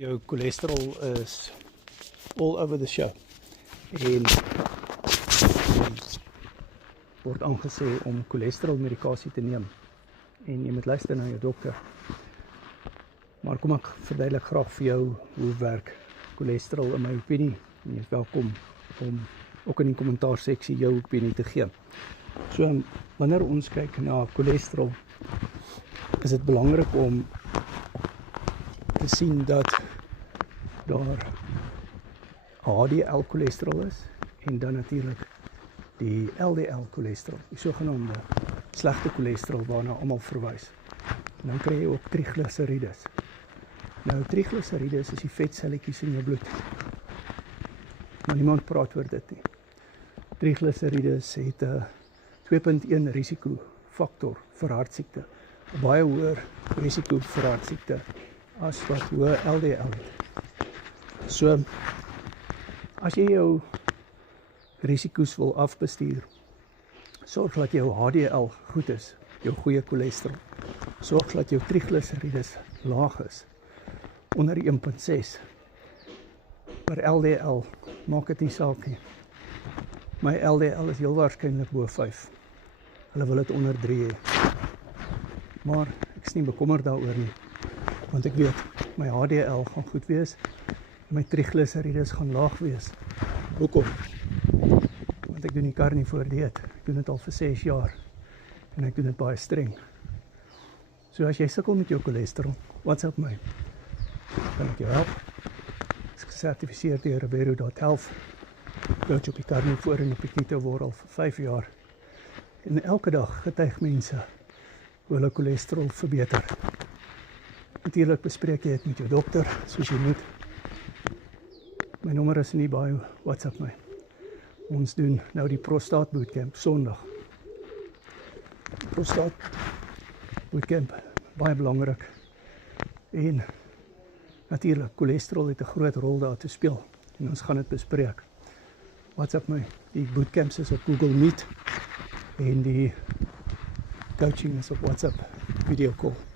Jou cholesterol is all over the show en word aangesê om cholesterolmedikasie te neem en jy moet luister na jou dokter. Maar kom ek verduidelik graag vir jou hoe werk cholesterol in my opinie en jy is welkom om ook in die kommentaarseksie jou opinie te gee. So wanneer ons kyk na cholesterol, is dit belangrik om te sien dat daar HDL cholesterol is en dan natuurlik die LDL cholesterol, die sogenaamde slegte cholesterol waarna almal verwys. En dan kry jy ook triglycerides. Nou triglycerides is die vetselletjies in jou bloed. Maar niemand praat oor dit nie. Triglycerides het 'n 2.1 risikofaktor vir hartsiekte. 'n Baie hoër risiko vir hartsiekte as wat hoë LDL het. So, as jy jou risiko's wil afbestuur, sorg dat jou HDL goed is, jou goeie cholesterol. Sorg dat jou triglycerides laag is, onder 1.6. Maar LDL, maak dit nie saak nie. My LDL is heel waarskynlik bo 5. Hulle wil dit onder 3 hê. Maar ek is nie bekommerd daaroor nie, want ek weet, my HDL gaan goed wees, en my triglycerides gaan laag wees. Hoekom? Want ek doen die kar nie voor dieet. Ek doen dit al vir 6 jaar, en ek doen dit baie streng. So as jy sukkel met jou cholesterol, WhatsApp my. Kan ek jou help? Ek is gesertifiseerd deur Ribero.health. Coach op die kar nie voor en op die knie te word al vir 5 jaar. En elke dag getuig mense hoe hulle cholesterol verbeter. Natuurlik bespreek jy dit met jou dokter, soos jy moet. My nommer is in die bio, WhatsApp my. Ons doen nou die prostaat bootcamp, Sondag. Prostaat bootcamp, baie belangrik. En natuurlik, cholesterol het 'n groot rol daar te speel. En ons gaan dit bespreek. WhatsApp my, die bootcamps is op Google Meet. En die coaching is op WhatsApp, video call.